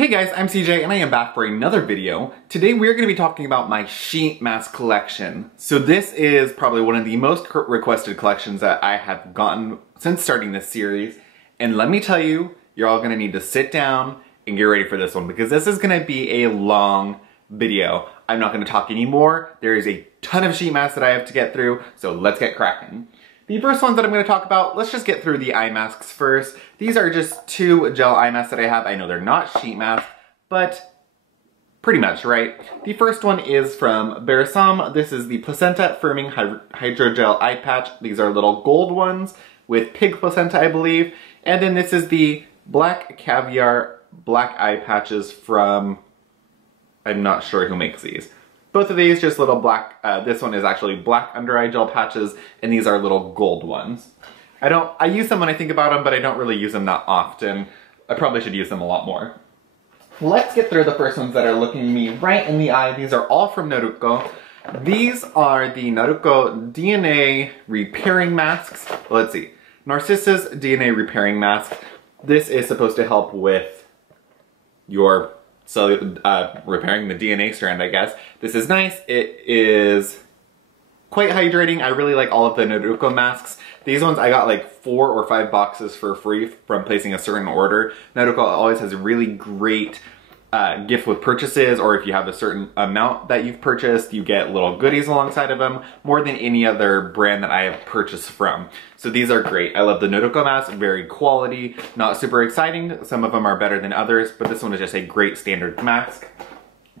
Hey guys, I'm CJ and I am back for another video. Today we're going to be talking about my sheet mask collection. So this is probably one of the most requested collections that I have gotten since starting this series. And let me tell you, you're all going to need to sit down and get ready for this one because this is going to be a long video. I'm not going to talk anymore. There is a ton of sheet masks that I have to get through, so let's get cracking. The first ones that I'm going to talk about, let's just get through the eye masks first. These are just two gel eye masks that I have. I know they're not sheet masks, but pretty much, right? The first one is from DECIEM. This is the Placenta Firming Hydrogel Eye Patch. These are little gold ones with pig placenta, I believe. And then this is the Black Caviar Black Eye Patches from, I'm not sure who makes these. Both of these just little black, this one is actually black under eye gel patches, and these are little gold ones. I use them when I think about them, but I don't really use them that often. I probably should use them a lot more. Let's get through the first ones that are looking me right in the eye. These are all from Naruko. These are the Naruko DNA Repairing Masks. Let's see. Narcissus DNA Repairing Mask. This is supposed to help with your repairing the DNA strand, I guess. This is nice. It is quite hydrating. I really like all of the Naruko masks. These ones I got like 4 or 5 boxes for free from placing a certain order. Naruko always has a really great gift with purchases, or if you have a certain amount that you've purchased, you get little goodies alongside of them, more than any other brand that I have purchased from. So these are great. I love the Naruko mask, very quality, not super exciting. Some of them are better than others, but this one is just a great standard mask.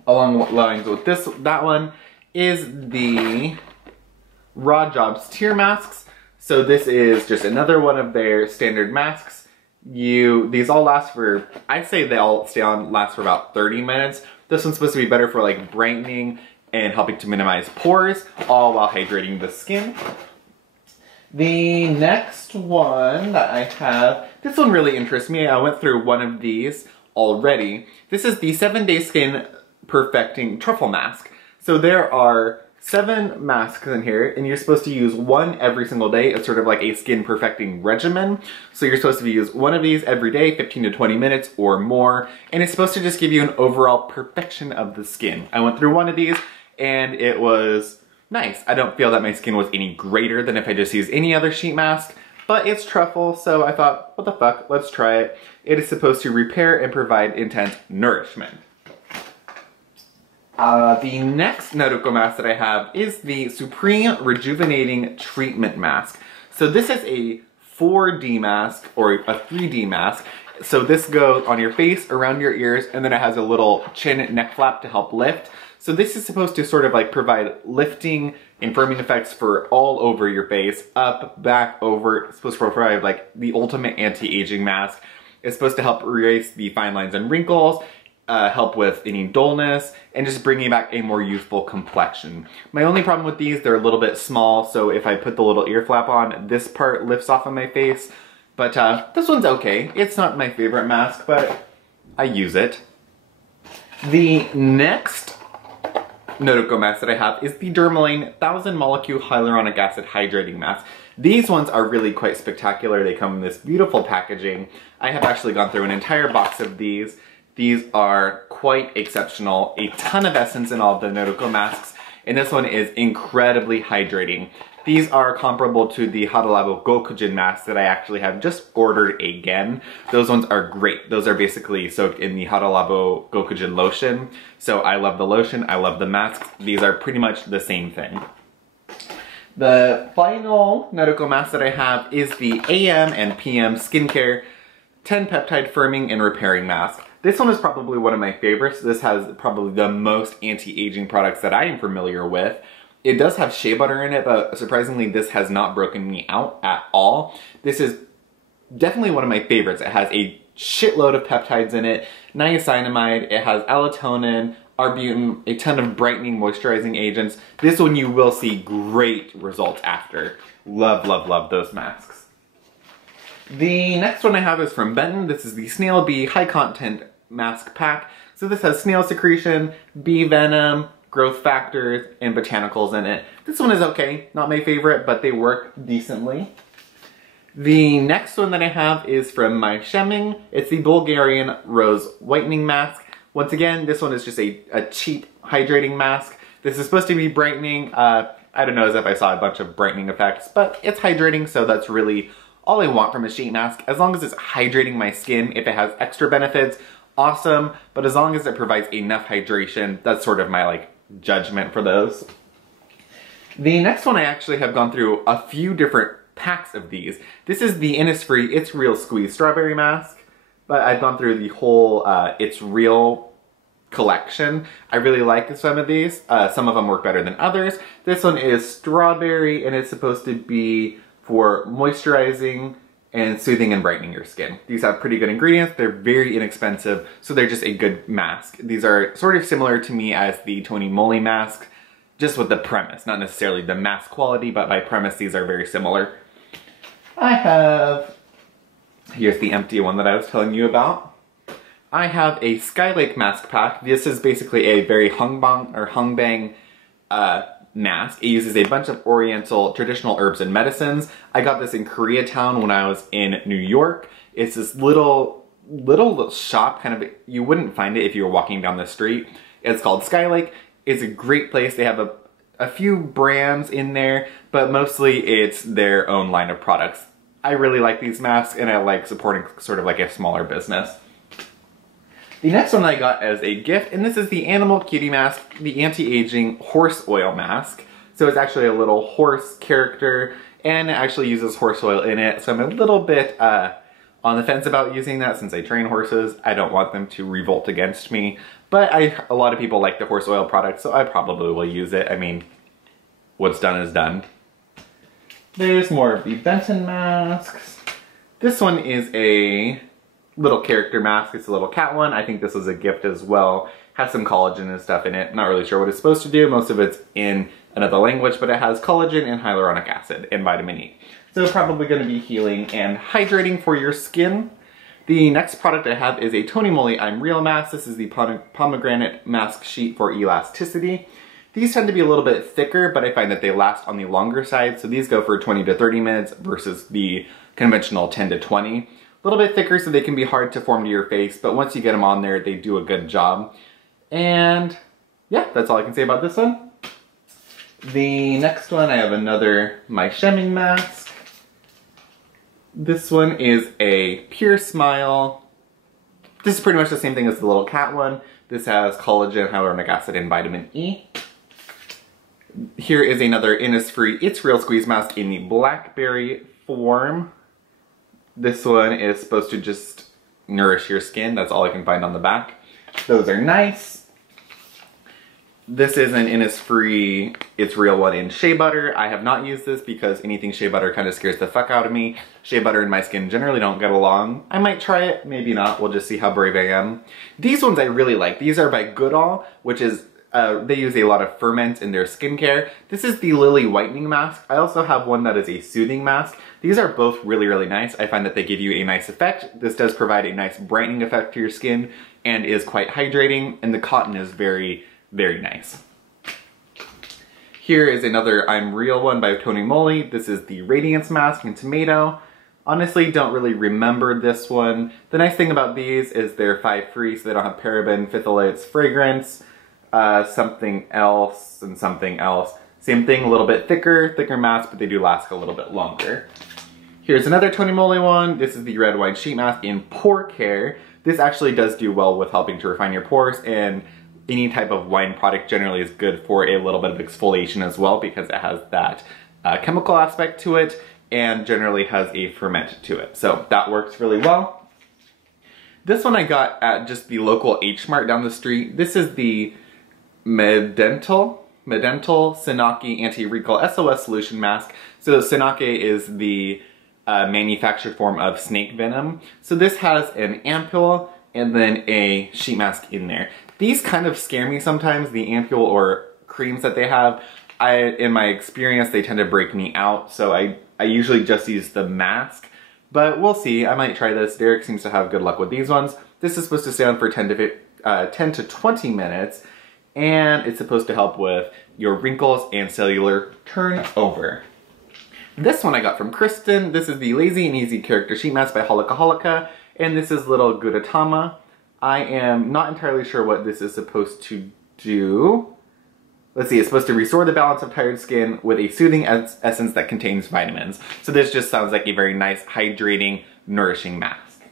Along the lines with that one is the Raw Jobs Tear Masks. So this is just another one of their standard masks. These all last for, I'd say they all last for about 30 minutes. This one's supposed to be better for like brightening and helping to minimize pores, all while hydrating the skin. The next one that I have, this one really interests me. I went through one of these already. This is the 7-Day Skin Perfecting Truffle Mask. So there are 7 masks in here, and you're supposed to use one every single day. It's sort of like a skin perfecting regimen. So you're supposed to use one of these every day, 15 to 20 minutes or more, and it's supposed to just give you an overall perfection of the skin. I went through one of these, and it was nice. I don't feel that my skin was any greater than if I just used any other sheet mask, but it's truffle, so I thought, what the fuck, let's try it. It is supposed to repair and provide intense nourishment. The next Naruko mask that I have is the Supreme Rejuvenating Treatment Mask. So this is a 4D mask, or a 3D mask. So this goes on your face, around your ears, and then it has a little chin neck flap to help lift. So this is supposed to sort of like provide lifting and firming effects for all over your face, up, back, over. It's supposed to provide like the ultimate anti-aging mask. It's supposed to help erase the fine lines and wrinkles, help with any dullness, and just bringing back a more youthful complexion. My only problem with these, they're a little bit small, so if I put the little ear flap on, this part lifts off of my face. But this one's okay. It's not my favorite mask, but I use it. The next Naruko mask that I have is the Dermalane 1000 Molecule Hyaluronic Acid Hydrating Mask. These ones are really quite spectacular. They come in this beautiful packaging. I have actually gone through an entire box of these. These are quite exceptional. A ton of essence in all of the Naruko masks, and this one is incredibly hydrating. These are comparable to the Hada Labo Gokujin masks that I actually have just ordered again. Those ones are great. Those are basically soaked in the Hada Labo Gokujin lotion. So I love the lotion, I love the masks. These are pretty much the same thing. The final Naruko mask that I have is the AM and PM Skincare 10 Peptide Firming and Repairing Mask. This one is probably one of my favorites. This has probably the most anti-aging products that I am familiar with. It does have shea butter in it, but surprisingly this has not broken me out at all. This is definitely one of my favorites. It has a shitload of peptides in it, niacinamide, it has allotonin, arbutin, a ton of brightening, moisturizing agents. This one you will see great results after. Love, love, love those masks. The next one I have is from Benton. This is the Snail Bee High Content Mask Pack. So this has snail secretion, bee venom, growth factors, and botanicals in it. This one is okay. Not my favorite, but they work decently. The next one that I have is from my Shemming. It's the Bulgarian Rose Whitening Mask. Once again, this one is just a cheap hydrating mask. This is supposed to be brightening. I don't know as if I saw a bunch of brightening effects, but it's hydrating, so that's really all I want from a sheet mask. As long as it's hydrating my skin, if it has extra benefits, awesome. But as long as it provides enough hydration, that's sort of my judgment for those. The next one I actually have gone through a few different packs of these. This is the Innisfree It's Real Squeeze Strawberry Mask, but I've gone through the whole It's Real collection. I really like some of these. Some of them work better than others. This one is strawberry, and it's supposed to be for moisturizing and soothing and brightening your skin. These have pretty good ingredients. They're very inexpensive, so they're just a good mask. These are sort of similar to me as the Tony Moly mask, just with the premise, not necessarily the mask quality, but by premise, these are very similar. I have, here's the empty one that I was telling you about. I have a Skylake mask pack. This is basically a very hungbang mask. It uses a bunch of oriental traditional herbs and medicines. I got this in Koreatown when I was in New York. It's this little shop, kind of, you wouldn't find it if you were walking down the street. It's called Skylake. It's a great place. They have a few brands in there, but mostly it's their own line of products. I really like these masks, and I like supporting sort of like a smaller business. The next one I got as a gift, and this is the Animal Cutie Mask, the Anti-Aging Horse Oil Mask. So it's actually a little horse character, and it actually uses horse oil in it, so I'm a little bit on the fence about using that since I train horses. I don't want them to revolt against me, but a lot of people like the horse oil product, so I probably will use it. I mean, what's done is done. There's more of the Benton masks. This one is a little character mask. It's a little cat one. I think this was a gift as well. Has some collagen and stuff in it. Not really sure what it's supposed to do. Most of it's in another language, but it has collagen and hyaluronic acid and vitamin E. So probably going to be healing and hydrating for your skin. The next product I have is a Tony Moly I'm Real mask. This is the pomegranate mask sheet for elasticity. These tend to be a little bit thicker, but I find that they last on the longer side. So these go for 20 to 30 minutes versus the conventional 10 to 20. A little bit thicker, so they can be hard to form to your face, but once you get them on there, they do a good job. And yeah, that's all I can say about this one. The next one, I have another My Shemming mask. This one is a Pure Smile. This is pretty much the same thing as the little cat one. This has collagen, hyaluronic acid, and vitamin E. Here is another Innisfree It's Real Squeeze Mask in the blackberry form. This one is supposed to just nourish your skin. That's all I can find on the back. Those are nice. This is an Innisfree It's Real one in shea butter. I have not used this because anything shea butter kind of scares the fuck out of me. Shea butter and my skin generally don't get along. I might try it, maybe not. We'll just see how brave I am. These ones I really like. These are by Goodall, which is, they use a lot of ferment in their skincare. This is the Lily Whitening Mask. I also have one that is a soothing mask. These are both really, really nice. I find that they give you a nice effect. This does provide a nice brightening effect to your skin and is quite hydrating, and the cotton is very, very nice. Here is another I'm Real one by Tony Moly. This is the Radiance Mask in Tomato. Honestly, don't really remember this one. The nice thing about these is they're 5 free, so they don't have paraben, phthalates, fragrance, something else, and something else. Same thing, a little bit thicker mask, but they do last a little bit longer. Here's another Tony Moly one. This is the Red Wine Sheet Mask in Pore Care. This actually does do well with helping to refine your pores, and any type of wine product generally is good for a little bit of exfoliation as well because it has that chemical aspect to it and generally has a ferment to it. So that works really well. This one I got at just the local H Mart down the street. This is the Medental Senake Anti-Recall SOS Solution Mask. So Senake is the manufactured form of snake venom. So this has an ampule and then a sheet mask in there. These kind of scare me sometimes, the ampule or creams that they have. In my experience, they tend to break me out, so I usually just use the mask. But we'll see, I might try this. Derek seems to have good luck with these ones. This is supposed to stay on for 10 to 20 minutes, and it's supposed to help with your wrinkles and cellular turnover. This one I got from Kristen. This is the Lazy and Easy Character Sheet Mask by Holika, and this is little Gudetama. I am not entirely sure what this is supposed to do. Let's see, it's supposed to restore the balance of tired skin with a soothing essence that contains vitamins. So this just sounds like a very nice, hydrating, nourishing mask.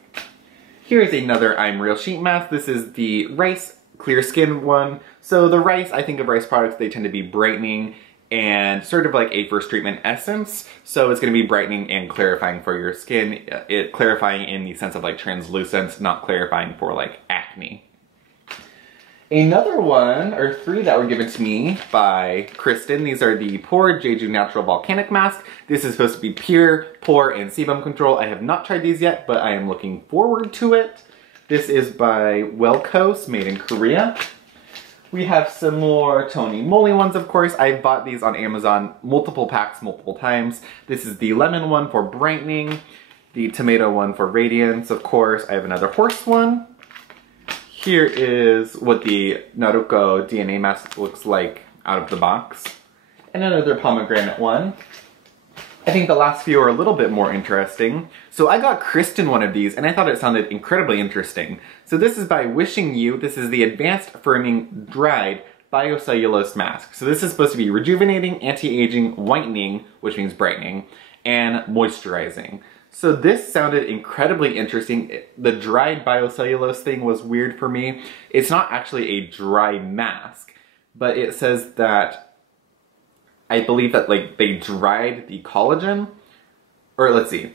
Here's another I'm Real sheet mask. This is the Rice Clear Skin one. So the Rice, I think of Rice products, they tend to be brightening and sort of like a first treatment essence. So it's going to be brightening and clarifying for your skin. Clarifying in the sense of like translucence, not clarifying for like acne. Another one, or three that were given to me by Kristen. These are the Pore Jeju Natural Volcanic Mask. This is supposed to be pure, pore, and sebum control. I have not tried these yet, but I am looking forward to it. This is by xoxo, made in Korea. We have some more Tony Moly ones, of course. I've bought these on Amazon, multiple packs, multiple times. This is the lemon one for brightening, the tomato one for radiance, of course. I have another horse one. Here is what the Naruko DNA mask looks like out of the box. And another pomegranate one. I think the last few are a little bit more interesting. So I got Kristen one of these and I thought it sounded incredibly interesting. So this is by Wishing You. This is the Advanced Firming Dried Biocellulose Mask. So this is supposed to be rejuvenating, anti-aging, whitening, which means brightening, and moisturizing. So this sounded incredibly interesting. The dried biocellulose thing was weird for me. It's not actually a dry mask, but it says that, I believe that like they dried the collagen, or let's see.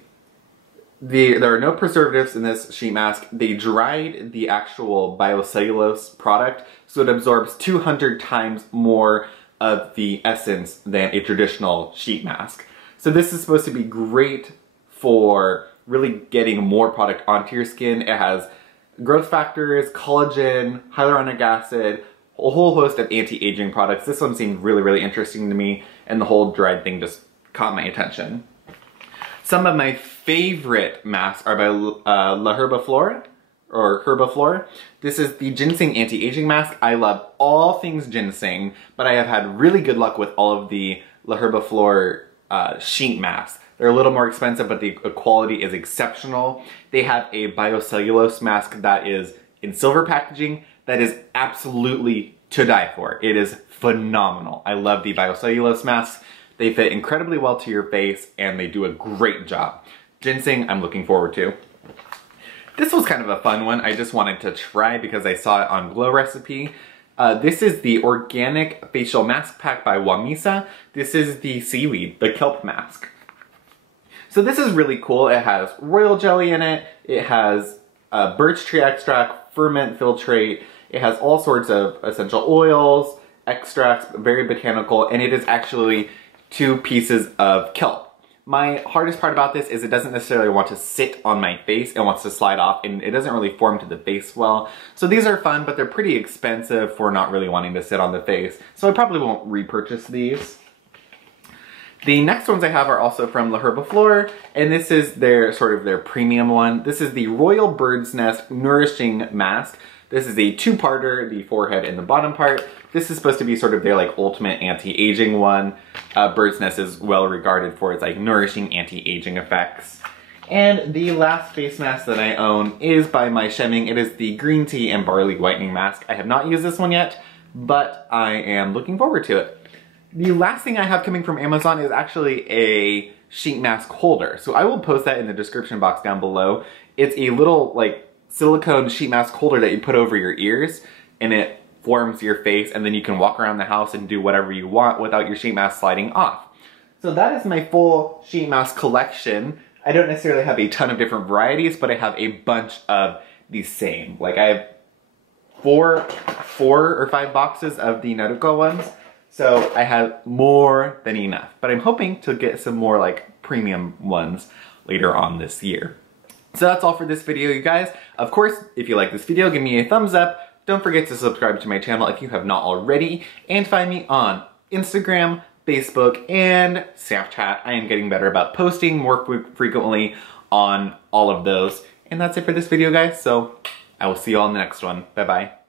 There are no preservatives in this sheet mask. They dried the actual biocellulose product, so it absorbs 200 times more of the essence than a traditional sheet mask. So this is supposed to be great for really getting more product onto your skin. It has growth factors, collagen, hyaluronic acid, a whole host of anti-aging products. This one seemed really, really interesting to me, and the whole dried thing just caught my attention. Some of my favorite masks are by La Herbiflora, or Herbiflora. This is the Ginseng Anti-Aging Mask. I love all things ginseng, but I have had really good luck with all of the La Herbiflora sheet masks. They're a little more expensive, but the quality is exceptional. They have a biocellulose mask that is in silver packaging that is absolutely to die for. It is phenomenal. I love the biocellulose masks. They fit incredibly well to your face and they do a great job. Ginseng, I'm looking forward to. This was kind of a fun one. I just wanted to try because I saw it on Glow Recipe. This is the Organic Facial Mask Pack by Wamisa. This is the seaweed, the kelp mask. So this is really cool. It has royal jelly in it. It has birch tree extract, ferment filtrate. It has all sorts of essential oils, extracts, very botanical, and it is actually 2 pieces of kelp. My hardest part about this is it doesn't necessarily want to sit on my face. It wants to slide off, and it doesn't really form to the face well. So these are fun, but they're pretty expensive for not really wanting to sit on the face. So I probably won't repurchase these. The next ones I have are also from La Herbiflora, and this is their sort of their premium one. This is the Royal Bird's Nest Nourishing Mask. This is a 2-parter, the forehead and the bottom part. This is supposed to be sort of their like ultimate anti-aging one. Bird's Nest is well regarded for its like nourishing anti-aging effects. And the last face mask that I own is by My Shemming. It is the Green Tea and Barley Whitening Mask. I have not used this one yet, but I am looking forward to it. The last thing I have coming from Amazon is actually a sheet mask holder. So I will post that in the description box down below. It's a little like silicone sheet mask holder that you put over your ears and it forms your face, and then you can walk around the house and do whatever you want without your sheet mask sliding off. So that is my full sheet mask collection. I don't necessarily have a ton of different varieties, but I have a bunch of the same. Like I have four or 5 boxes of the Naruko ones. So I have more than enough, but I'm hoping to get some more like premium ones later on this year. So that's all for this video, you guys. Of course, if you like this video, give me a thumbs up. Don't forget to subscribe to my channel if you have not already, and find me on Instagram, Facebook, and Snapchat. I am getting better about posting more frequently on all of those. And that's it for this video, guys. So I will see you all in the next one. Bye-bye.